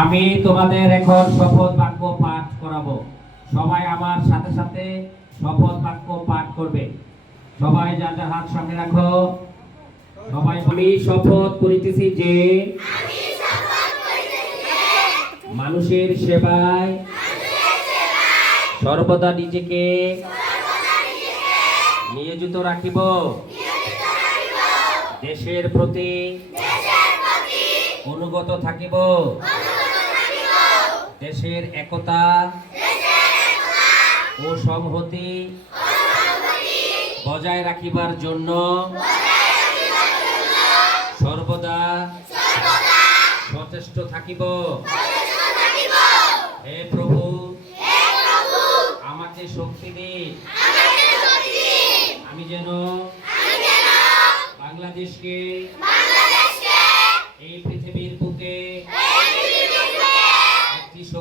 আমি তোমাদের এখন শপথ বাক্য পাঠ করাবো। সবাই আমার সাথে সাথে শপথ বাক্য পাঠ করবে। সবাই যার যার হাত সামনে রাখো। সবাই আমি শপথ করিতেছি যে মানুষের সেবায় সর্বদা নিজেকে নিয়োজিত রাখিব। দেশের প্রতি অনুগত থাকিব। দেশের একতা ও সংহতি বজায় রাখিবার জন্য সর্বদা সচেষ্ট থাকিব। হে প্রভু, আমাকে শক্তি দিন আমি যেন বাংলাদেশকে এই পৃথিবীর